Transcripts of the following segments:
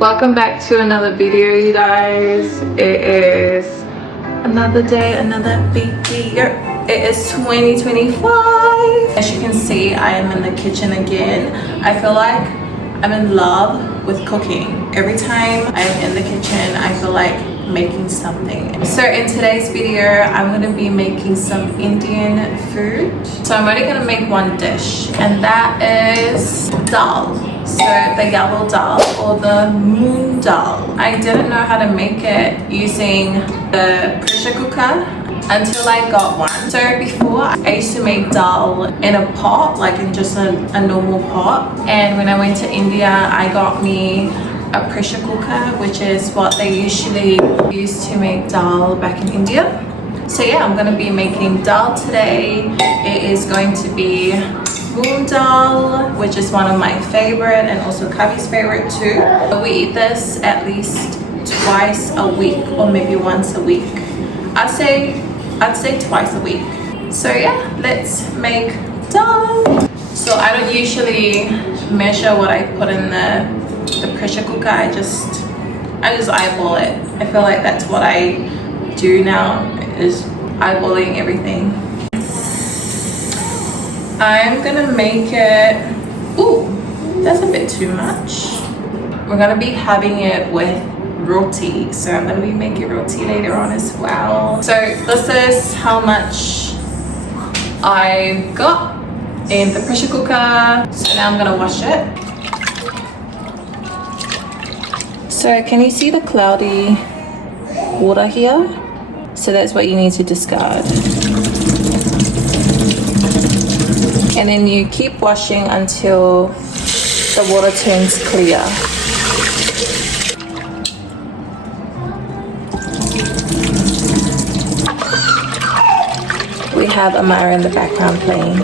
Welcome back to another video, you guys. It is another day, another video. It is 2025. As you can see, I am in the kitchen again. I feel like I'm in love with cooking. Every time I'm in the kitchen, I feel like making something. So in today's video, I'm gonna be making some Indian food. So I'm only gonna make one dish, and that is dal. So the yellow dal or the moong dal. I didn't know how to make it using the pressure cooker until I got one. So before, I used to make dal in a pot, like in just a normal pot. And when I went to India, I got me a pressure cooker, which is what they usually use to make dal back in India. So yeah, I'm gonna be making dal today. It is going to be moong dal, which is one of my favorite and also Kavi's favorite too. We eat this at least twice a week or maybe once a week. I'd say twice a week. So yeah, let's make dal. So I don't usually measure what I put in the pressure cooker. I just eyeball it. I feel like that's what I do now, is eyeballing everything. I'm gonna make it, ooh, that's a bit too much. We're gonna be having it with roti, so I'm gonna be making roti later on as well. So this is how much I got in the pressure cooker. So now I'm gonna wash it. So can you see the cloudy water here? So that's what you need to discard. And then you keep washing until the water turns clear. We have Amara in the background playing.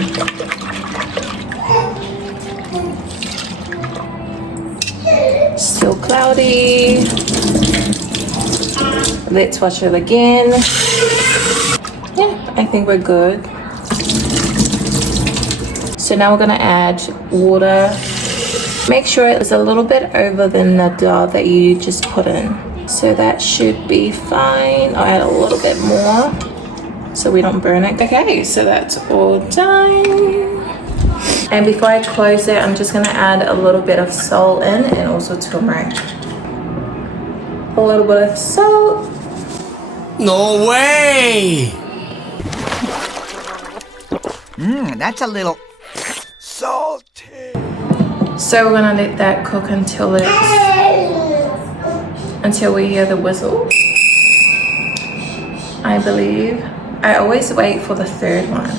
Still cloudy. Let's wash it again. Yeah, I think we're good. So now we're gonna add water. Make sure it's a little bit over than the dal that you just put in. So that should be fine. I'll add a little bit more so we don't burn it. Okay, so that's all done. And before I close it, I'm just gonna add a little bit of salt in and also turmeric. A little bit of salt. No way! That's a little salty. So we're gonna let that cook until we hear the whistle, I believe. I always wait for the third one.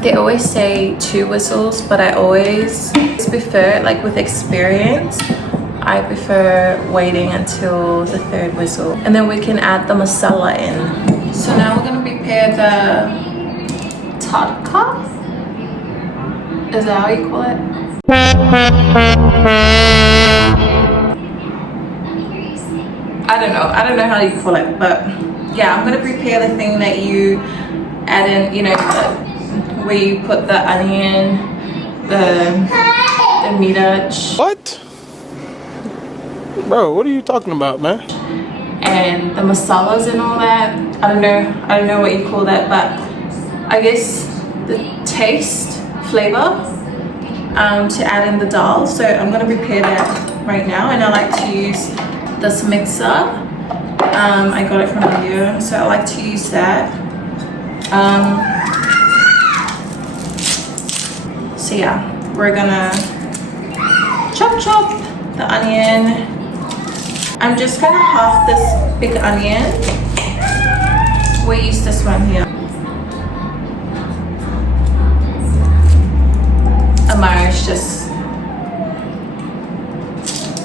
They always say 2 whistles, but I always prefer, like with experience, I prefer waiting until the 3rd whistle. And then we can add the masala in. So now we're gonna prepare the tadka. Is that how you call it? I don't know how you call it, but yeah, I'm gonna prepare the thing that you add in, you know, where you put the onion, the mirach. What? Bro, what are you talking about, man? And the masalas and all that. I don't know what you call that, but I guess the taste, flavor, to add in the dal. So I'm gonna prepare that right now, and I like to use this mixer. I got it from India, so I like to use that. So yeah, we're gonna chop the onion. I'm just gonna half this big onion. We use this one here. Amara's just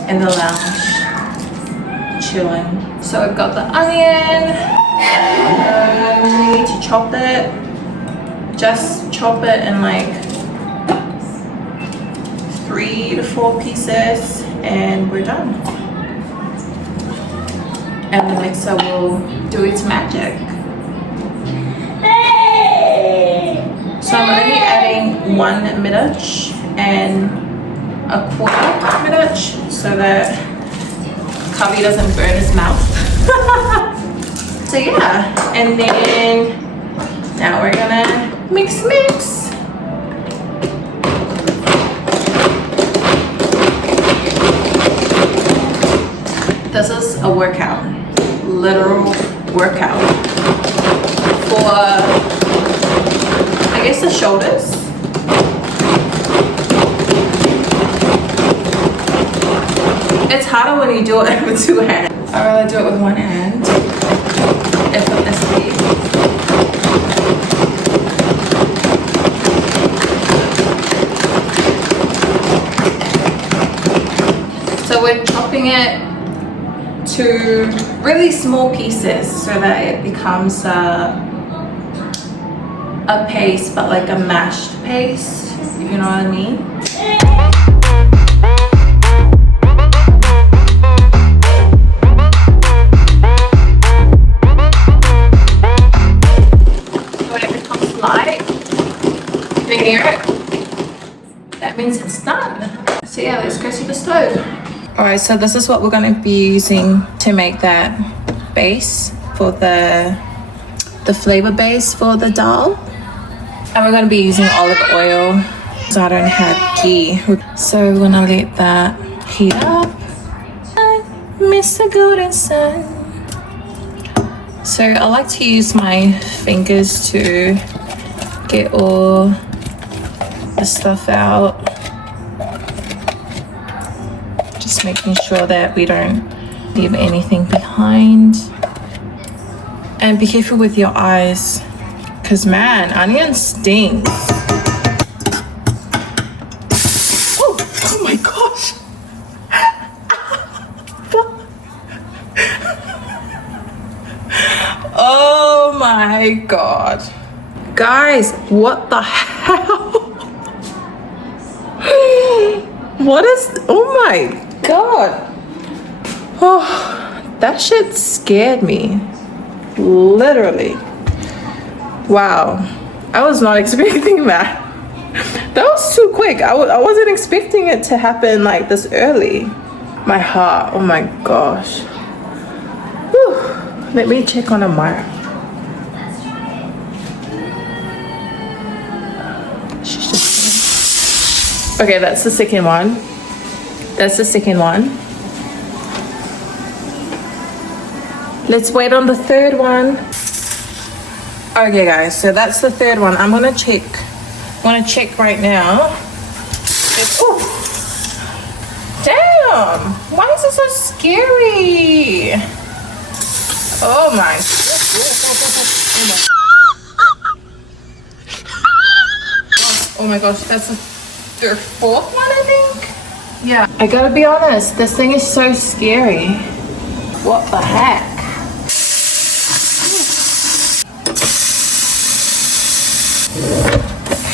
in the lounge, chilling. So we've got the onion. We need to chop it. Just chop it in like 3 to 4 pieces, and we're done. And the mixer will do its magic. So I'm only adding 1 mirach and 1/4 minute so that Cubby doesn't burn his mouth. So yeah, and then now we're gonna mix. This is a workout, literal workout for, I guess, the shoulders. It's harder when you do it with 2 hands. I'd rather do it with 1 hand, effortlessly. So we're chopping it to really small pieces so that it becomes a paste, but like a mashed paste, if you know what I mean. When it becomes light, you can hear it, that means it's done. So yeah, let's go to the stove. Alright, so this is what we're going to be using to make that base for the flavor base for the dal. And we're going to be using olive oil, so I don't have ghee. So we're going to let that heat up. Mr. Golden Sun. So I like to use my fingers to get all the stuff out. Just making sure that we don't leave anything behind. And be careful with your eyes, because man, onion stings. Oh my gosh. Oh my god. Guys, what the hell? What is, oh my god. Oh, that shit scared me. Literally. Wow. I was not expecting that. That was too quick. I wasn't expecting it to happen like this early. My heart, oh my gosh. Whew. Let me check on Amara. She's just... Okay, that's the second one. That's the second one. Let's wait on the third one. Okay guys, so that's the third one. I'm gonna check right now. Oh, damn, why is it so scary? Oh my. Oh my gosh, that's the fourth one, I think. Yeah, I gotta be honest, this thing is so scary. What the heck?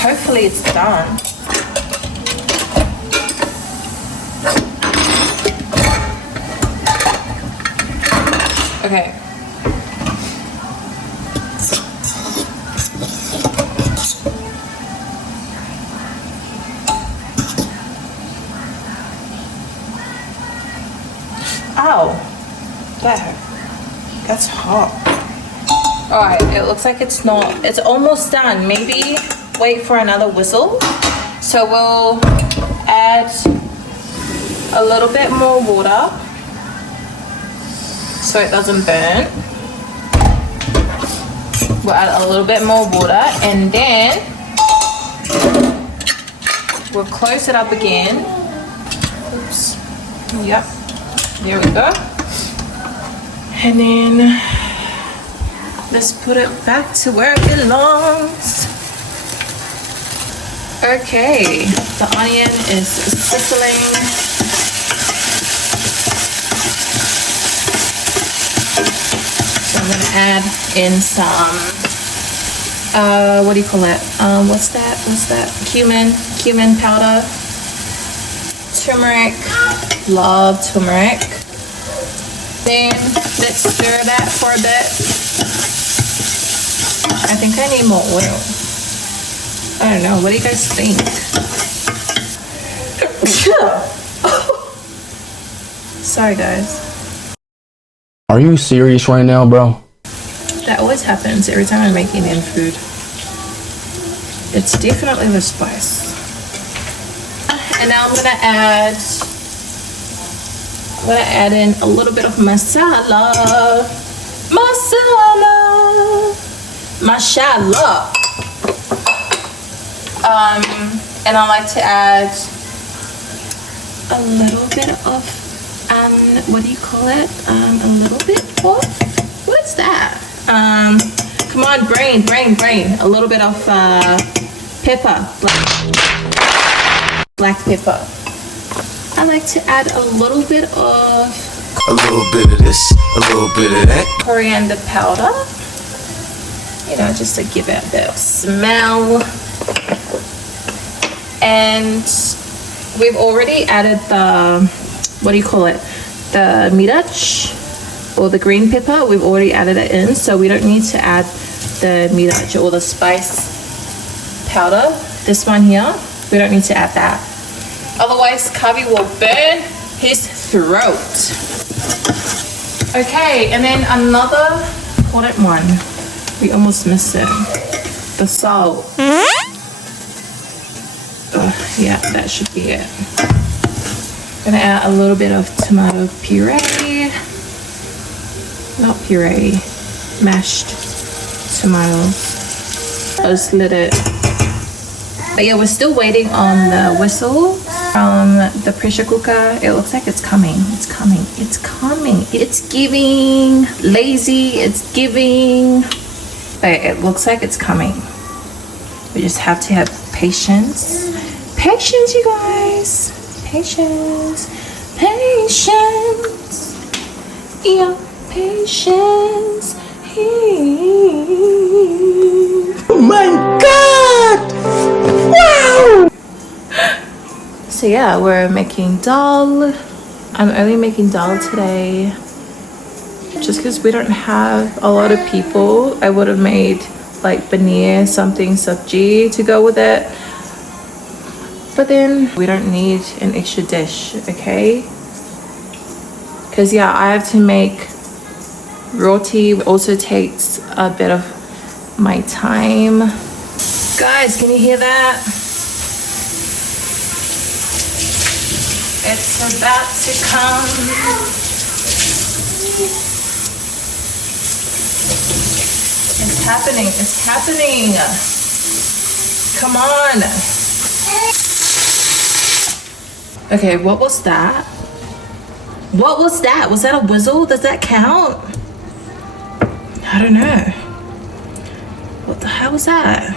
Hopefully it's done. Okay. Ow. That's hot. Alright, it looks like it's almost done. Maybe wait for another whistle. So we'll add a little bit more water so it doesn't burn. We'll add a little bit more water and then we'll close it up again. Oops. Yep. There we go. And then let's put it back to where it belongs. Okay, the onion is sizzling. So I'm gonna add in some, what do you call it? What's that? Cumin powder. Turmeric, love turmeric. Then let's stir that for a bit. I think I need more oil. I don't know, what do you guys think? Sorry guys. Are you serious right now, bro? That always happens every time I'm making Indian food. It's definitely the spice. And now I'm gonna add in a little bit of masala. Mashallah. And I like to add a little bit of what do you call it? A little bit of what's that? Come on, brain. A little bit of pepper, black pepper. I like to add a little bit of this, a little bit of that. coriander powder, you know, just to give it a bit of smell. And we've already added the, what do you call it, the mirach or the green pepper. We've already added it in, so we don't need to add the mirach or the spice powder. This one here, we don't need to add that, otherwise Kavi will burn his throat. Okay, and then another important one, we almost missed it, the salt. Yeah, that should be it. Gonna add a little bit of tomato puree, not puree, mashed tomatoes. Just let it. But yeah, we're still waiting on the whistle from the pressure cooker. It looks like it's coming. It's coming. It's giving lazy. It's giving. But it looks like it's coming. We just have to have patience. Patience, you guys. Patience. Yeah, patience. Oh my God! Wow! So yeah, we're making dal. I'm only making dal today just because we don't have a lot of people. I would have made like paneer, something sabji to go with it. But then we don't need an extra dish, okay? Because yeah, I have to make roti. Also takes a bit of my time. Guys, can you hear that? It's about to come. It's happening. Come on. Okay, what was that? Was that a whistle? Does that count? I don't know. What the hell was that?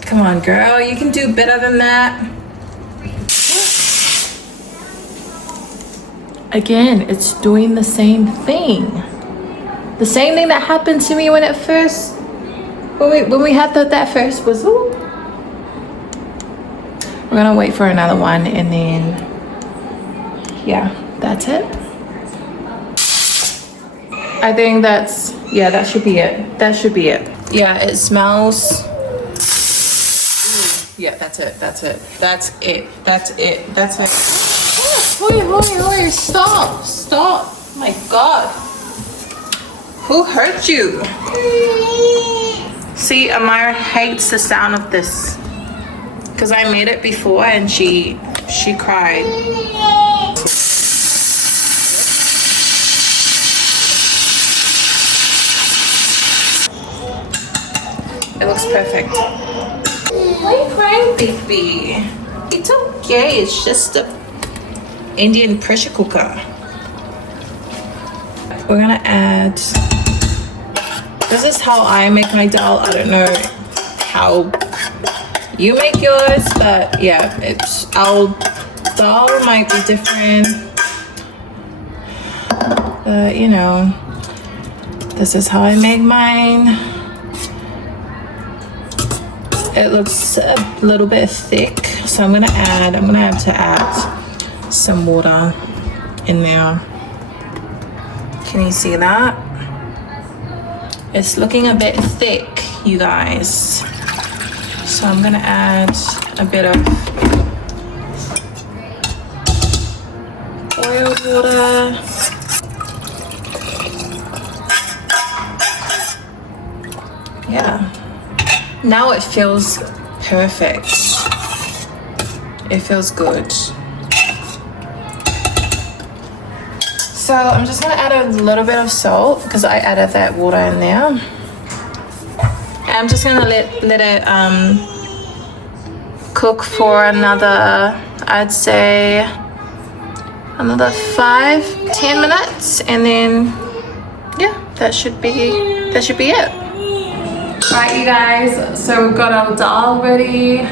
Come on, girl, you can do better than that. Again, it's doing the same thing. The same thing that happened to me when we had that first whistle. We're gonna wait for another one, and then yeah, that's it. I think that should be it. Yeah, it smells. Yeah, that's it. Hurry, stop. My God. Who hurt you? See, Amira hates the sound of this. Because I made it before and she cried. It looks perfect. Why are you crying, baby? It's okay, it's just a Indian pressure cooker. We're gonna add, this is how I make my dal. I don't know how you make yours, but yeah, our dal might be different. But you know, this is how I make mine. It looks a little bit thick, so I'm gonna have to add some water in there. Can you see that? It's looking a bit thick, you guys. So I'm gonna add a bit of boiled water. Yeah. Now it feels perfect. It feels good. So I'm just gonna add a little bit of salt because I added that water in there. And I'm just gonna let it cook for another, I'd say another 5-10 minutes, and then yeah, that should be it. Alright you guys, so we've got our dal ready.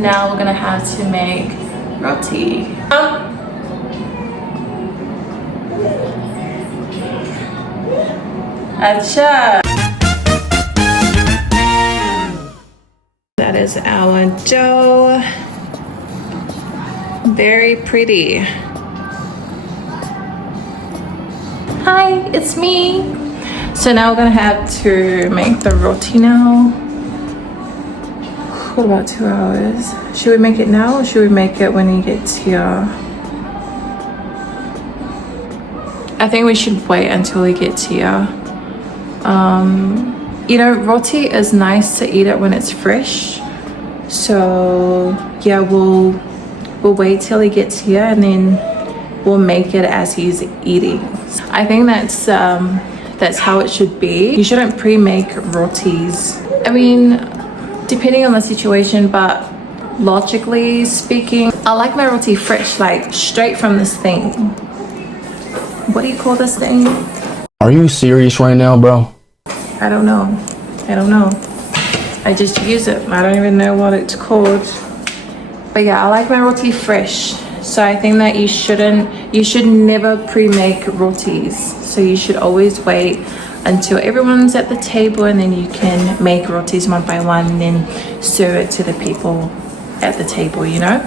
Now we're gonna have to make roti. Acha. That is our dough. Very pretty. Hi, it's me. So now we're gonna have to make the roti now. What about 2 hours? Should we make it now or should we make it when he gets here? I think we should wait until he gets here. You know, roti is nice to eat it when it's fresh. So yeah, we'll wait till he gets here and then we'll make it as he's eating. I think that's how it should be. You shouldn't pre-make rotis. I mean, depending on the situation, but logically speaking, I like my roti fresh, like straight from this thing. What do you call this thing? Are you serious right now, bro? I don't know. I just use it. I don't even know what it's called. But yeah, I like my roti fresh. So I think that you should never pre-make rotis. So you should always wait until everyone's at the table and then you can make rotis one by one and then serve it to the people at the table, you know?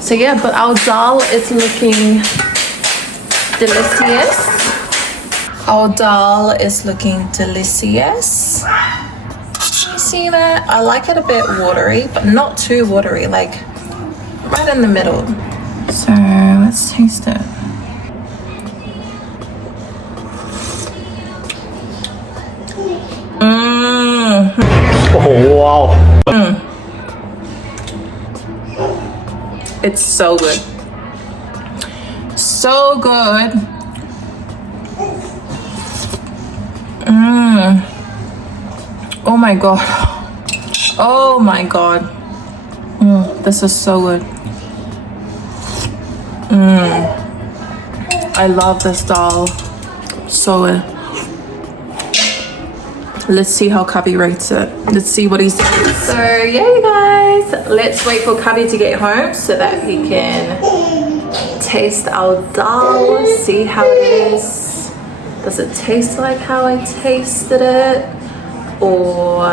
So yeah, but our dal is looking delicious. Our dal is looking delicious. You see that? I like it a bit watery, but not too watery, like right in the middle. So let's taste it. Oh, wow. It's so good. So good. Oh my god. Oh my god. This is so good. I love this dal. So good. Let's see how Cubby rates it. Let's see what he's doing. So yeah, you guys, let's wait for Cubby to get home so that he can taste our dal, see how it is. Does it taste like how I tasted it? Or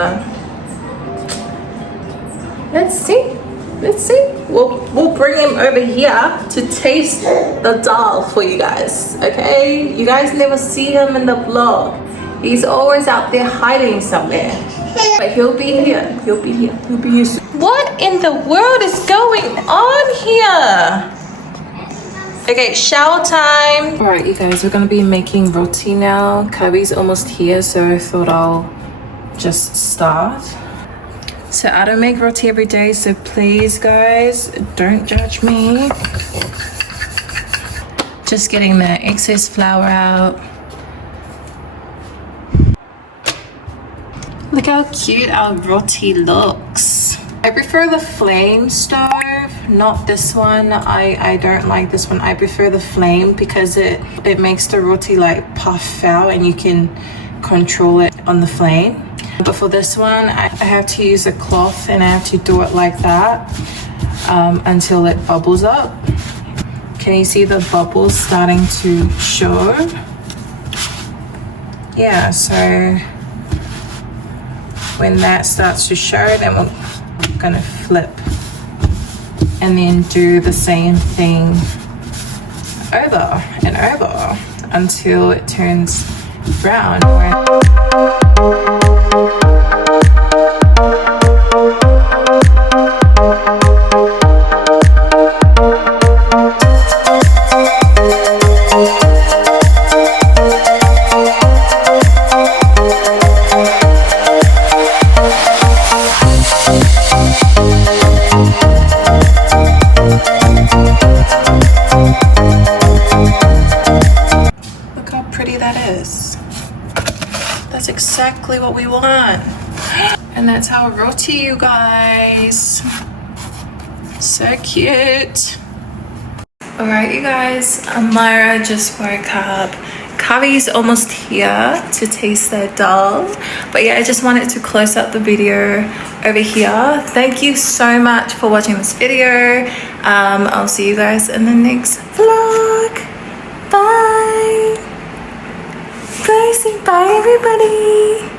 let's see. We'll bring him over here to taste the dal for you guys. Okay, you guys never see him in the vlog. He's always out there hiding somewhere, but he'll be here soon. What in the world is going on here? Okay, shower time. All right, you guys, we're gonna be making roti now. Cubby's almost here, so I thought I'll just start. So I don't make roti every day, so please guys, don't judge me. Just getting the excess flour out. Look how cute our roti looks. I prefer the flame stove, not this one. I don't like this one. I prefer the flame because it makes the roti like puff out and you can control it on the flame. But for this one, I have to use a cloth and I have to do it like that until it bubbles up. Can you see the bubbles starting to show? Yeah, so when that starts to show, then we're gonna flip and then do the same thing over and over until it turns brown. pretty that is. That's exactly what we want. And that's our roti, you guys. So cute. All right, you guys, Amira just woke up. Kavi's almost here to taste their dal. But yeah, I just wanted to close up the video over here. Thank you so much for watching this video. I'll see you guys in the next vlog. Bye. Bye, say bye, everybody.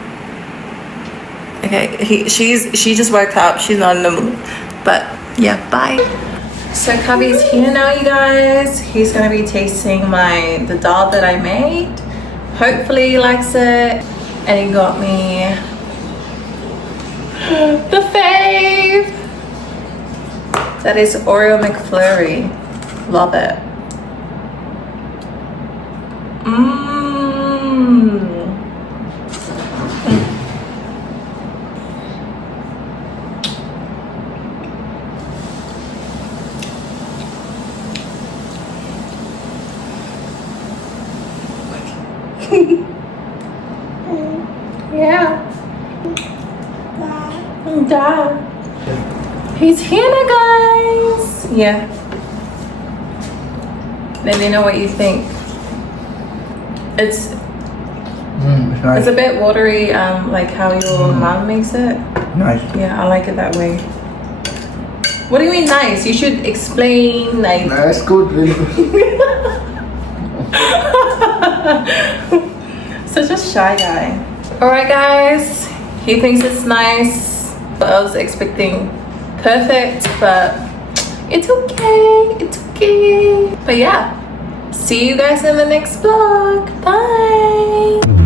Okay, she just woke up. She's not in the mood. But yeah, bye. So Kavi's here now, you guys. He's gonna be tasting the dal that I made. Hopefully he likes it. And he got me the fave. That is Oreo McFlurry. Love it. Yeah. Dad. He's here now, guys. Yeah. Let me know what you think. It's nice. it's a bit watery, like how your mom makes it. Nice. Yeah, I like it that way. What do you mean nice? You should explain like. That's good, really good. Such a shy guy. Alright guys, he thinks it's nice. I was expecting perfect, but it's okay, it's okay. But yeah, see you guys in the next vlog. Bye.